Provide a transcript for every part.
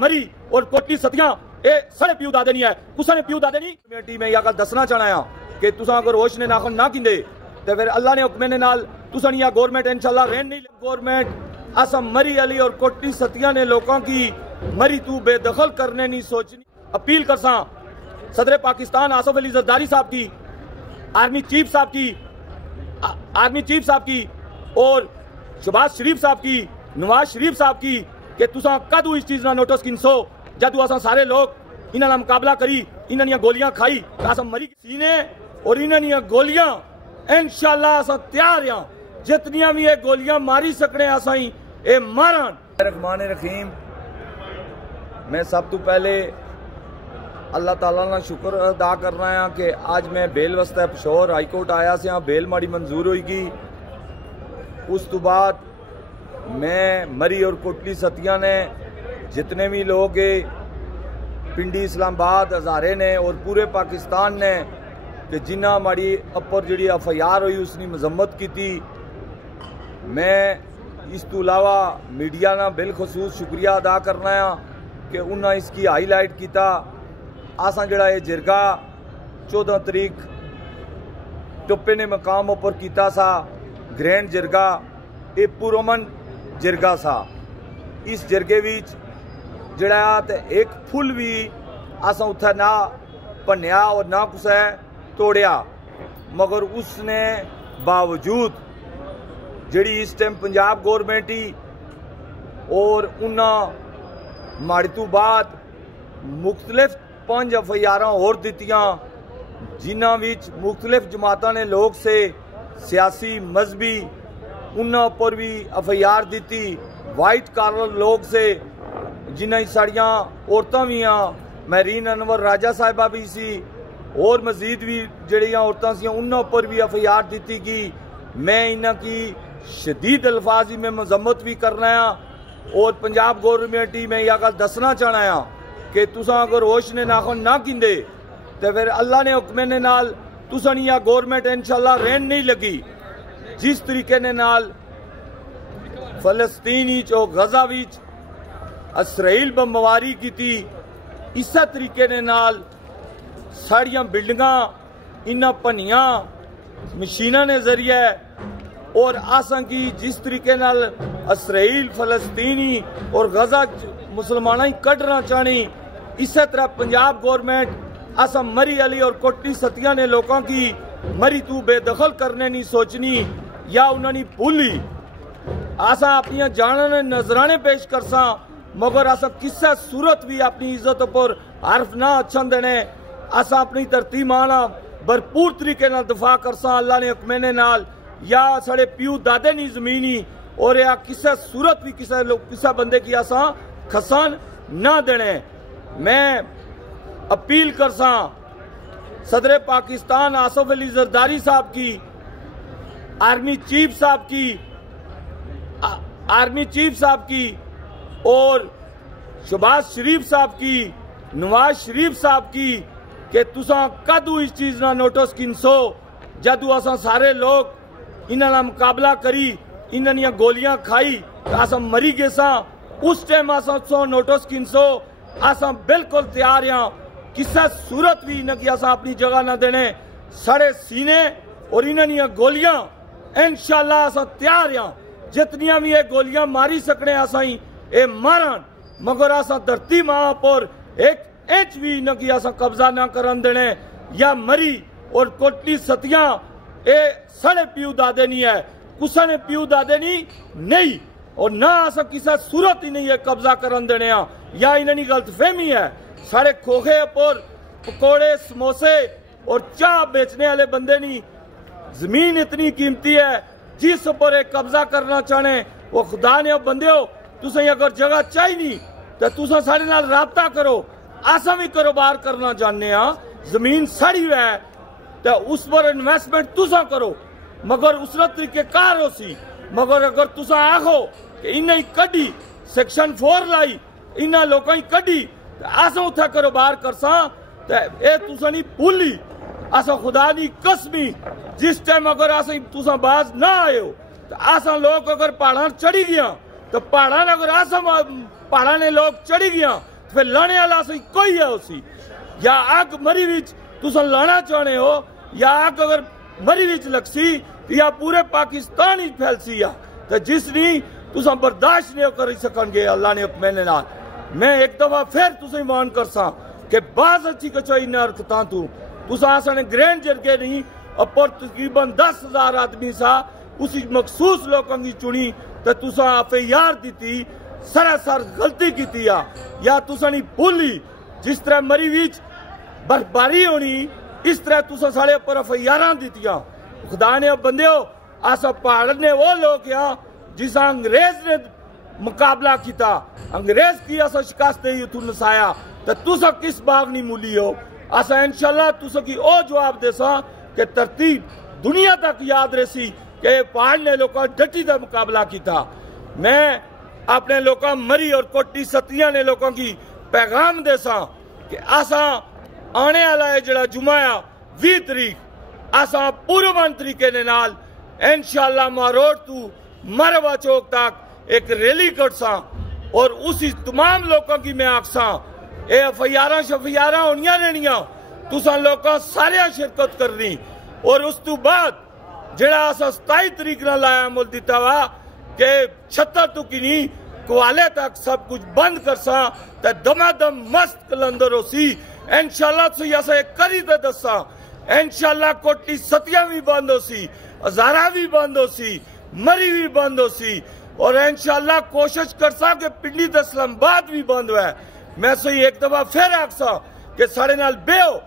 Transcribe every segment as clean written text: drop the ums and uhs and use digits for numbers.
मरी और कोटली सतियां ये सारे प्यू दादे नहीं है कुसा ने प्यू दादे नहीं कमेटी में या गल दसना चाहना है कि तुसा अगर होश ने नाखन ना किंदे ते फिर अल्लाह ने हुक्म ने नाल तुसा नहीं गवर्नमेंट इंशाल्लाह रहन नहीं गवर्नमेंट असा मरी अली और कोटली सतियां ने लोगों की मरी तू बेदखल करने नहीं सोचनी। अपील करसा सदर पाकिस्तान आसिफ अली जरदारी साहब की, आर्मी चीफ साहब की और शहबाज शरीफ साहब की, नवाज शरीफ साहब की कि तुसा कदू इस चीज ना नोटिस किनसो जदू असा सारे लोग इन्हां मुकाबला करी इन्हां गोलियां खाई असा मरी सीने और इन्हां गोलियां इंशाल्लाह असा तैयार हां जितनियां भी ये गोलियां मारी सकने असा ही ए मारन। रहमान रहीम, मैं सब तो पहले अल्लाह ताला ना शुक्र अदा कर रहा हाँ कि आज मैं बेल वास्ते पिशोर हाई कोर्ट आया से बेल माड़ी मंजूर होगी। उस तो बाद मैं मरी और कोटली सतियां ने जितने भी लोग पिंडी इस्लामाबाद हज़ारे ने और पूरे पाकिस्तान ने कि जिन्ना माड़ी अपर जी FIR हुई उसकी मजम्मत की थी। मैं इस तो अलावा मीडिया ना बिलखसूस शुक्रिया अदा करना है कि उन्हें इसकी हाईलाइट किया। असा जड़ा ये जिरगा 14 तारीख टोपे ने मकाम उपर किया सा ग्रैंड जिरगा ये पुरमन जिरगा सा। इस जिरगे विच जड़ा ते एक फुल भी असा उत्थे ना भन्या और ना कुछ तोड़िया, मगर उसने बावजूद जड़ी इस टाइम पंजाब गवर्नमेंट ही और उन्हें माड़ी तो बाद मुख्तलिफ 5 FIR और दित्तियां जिन्हां विच मुख्तलिफ जमातां ने लोग से सियासी मजहबी उन्हां पर भी FIR दी। वाइट कॉलर लोग से जिन्हां साड़ियां औरतां भी महरीन अनवर राजा साहिबा भी सी और मजीद भी जड़ियां औरतां सी उन्हां पर भी FIR दी गई। मैं इन्हां की शदीद अल्फाज में मजम्मत भी करना है और पंजाब गवर्नमेंट ही मैं यह गल दसना चाहना है कि तुसा अगर होश ने नाखन ना किंदे तो फिर अल्लाह ने हुक्म ने नाल तुसा नहीं या गवर्नमेंट इंशाल्लाह रहन नहीं लगी। जिस तरीके ने नाल फलस्तीनी चो गजा विच इसराइल बमबारी की थी इस तरीके ने नाल साड़ियां बिल्डिंगां इन्हां भनियां मशीना ने जरिए और आसा की जिस तरीके नाल इसराइल फलस्तीनी और गजा मुसलमाना ही कढ़ना चाहनी इस तरह पंजाब गवर्नमेंट असा मरी अली और कोटली सतियां ने लोगों की मरी तू बेदखल करने नहीं सोचनी या उन्होंने भूली। असा अपनी जाना ने नजराने पेश करसा मगर असा किसी सूरत भी अपनी इज्जत पर हर्फ ना अच्छा देने असा अपनी धरती माना भरपूर तरीके नाल दफा करसा। अल्लाह ने हुक्म ने नाल या साढ़े प्यू दादे नहीं जमीनी और या किसी सूरत भी किसी बंदे की असा खसान ना देने। मैं अपील करसा सदर पाकिस्तान आसिफ अली जरदारी साहब की, आर्मी चीफ साहब की और शहबाज शरीफ साहब की, नवाज शरीफ साहब की कि तुसा कदू इस चीज ना नोटिस किनसो जदू असा सारे लोग इन्हां मुकाबला करी इन्हां गोलियां खाई असा मरी गए सा। उस टाइम असा सो नोटिस किनसो असा बिल्कुल तैयार हाँ किसी सूरत भी इन्हें की असा अपनी जगह ना देने साढ़े सीने और इन्हां गोलियां इंशाल्लाह असा तैयार हाँ जितनियां भी ये गोलियां मारी सकने असा ही ए मारन, मगर असा धरती मां पर 1 इंच भी इन्हें की असा कब्जा ना करन देने। या मरी और कोटली सतियां ए साढ़े प्यू दादे नहीं है कुसा ने प्यू दादे नहीं और ना असा किसी सूरत ही नहीं है कब्जा करन देने या इन्हें गलत फहमी है। साढ़े खोखे पर पकौड़े समोसे और चाह बेचने वाले बंदे नहीं, जमीन इतनी कीमती है जिस पर एक कब्जा करना चाहने वो खुदा ने बंदे हो तुसें अगर जगह चाहिए नहीं तो तुसा साढ़े नाल राबता करो। असा भी कारोबार करना चाहने जमीन साड़ी है तो उस पर इन्वेस्टमेंट तुसा करो मगर उसका तरीके कार हो सी। मगर अगर तुसा आखो कि इन्हें कढ़ी सेक्शन 4 लाई इन्हां लोगों ही कढ़ी असा उत्थे कारोबार करसा तो ये तुसा नहीं भूली। असा खुदा दी कसमी जिस टाइम अगर असा तुसा बाज ना आए हो तो असा लोग अगर पहाड़ चढ़ी गया تو پہاڑا نے اگر آسم پہاڑا نے لوگ چڑھی گیا تو پھر لانے والا سی کوئی ہے اسی یا آگ مری وچ تسان لانا چاہنے ہو یا آگ اگر مری وچ لگسی یا پورے پاکستان ہی پھیل سی یا تو جس نہیں تسان برداشت نہیں کر سکن گے اللہ نے حکمین نال میں ایک دفعہ پھر تسان مان کر سا کہ بعض اچھی کچھوئی نے حرکتاں تسان آسانے گرینڈ جرگے نہیں اور تقریباً 10,000 آدمی سا اسی مخصوص لوگوں کی چنی تو تسان FIR دیتی سراسر غلطی کی تیا یا تسان نہیں بھولی جس طرح مری ویچ برباری ہونی اس طرح تسان ساڑے پر FIR دیتیا خدا نے بندے ہو آسا پہاڑنے وہ لوگ یہاں جسا انگریز نے مقابلہ کیتا انگریز کی آسا شکست دے تو نسایا تو تسا کس باغ نہیں مولی ہو آسا انشاءاللہ تسا کی او جواب دے سا کہ ترتیب دنیا تک یاد رسی کہ پہاڑنے لوگاں ڈٹی دا مقابلہ کیتا میں اپنے لوگاں مری اور کوٹی ستیاں نے لوگوں کی پیغام دے سا کہ آسا آنے والا ہے جڑا جمعہ 20 تاریخ آسا پورمان طریقے نے نال انشاءاللہ ماروڑ تو مروا چوک تک ایک ریلی کر سا اور اسی تمام لوگوں کی میں آکساں اے FIR ہونیاں رہنیاں تسان لوگاں سارے شرکت کرنی اور اس تو بعد جڑا آسا 27 تاریخ نہ لایا عمل دیتا ہوا کہ 76 تو کی نہیں کوالے تک سب کچھ بند کر سا تے دما دم مست کلندر ہو سی انشاءاللہ تو یہ ایک کری تے دسا انشاءاللہ کوٹی ستیاں بھی بند ہو سی ہزارہ بھی بند ہو سی مری بھی بند ہو سی اور انشاءاللہ کوشش کر سا کہ پنڈی تے اسلام آباد بھی بند ہوئے میں سوئی ایک دفعہ پھر آکسا کہ ساڑے نال بے ہو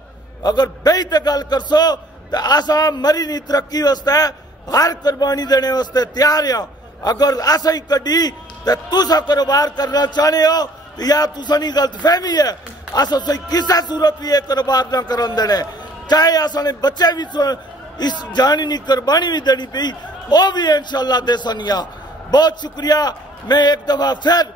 اگر بے تے گل کر سو تو آسا مری نہیں ترقی واسطے ہر قربانی دینے واسطے تیار ہیں اگر آسا ہی کڈی تو تسا کاروبار کرنا چاہنے ہو تو یا تسا نہیں غلط فہمی ہے آسا سوئی کسا صورت بھی یہ کاروبار نہ کرن دینے چاہے آسا نے بچے بھی اس جانی نہیں قربانی بھی دینی پی وہ بھی انشاءاللہ دے سنیا بہت شکریہ میں ایک دفعہ پھر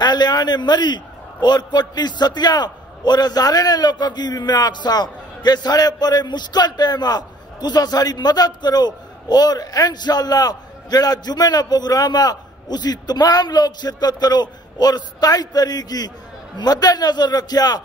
اہلیان مری اور کوٹلی ستیاں اور ہزارے نے لوگوں کی بھی میں آکساں کہ ساڑے پر مشکل ٹائم آ تسا ساڑی مدد کرو اور انشاءاللہ جڑا جمعہ نا پروگرام آ اسی تمام لوگ شرکت کرو اور 27 تاریخ کی مد نظر رکھیا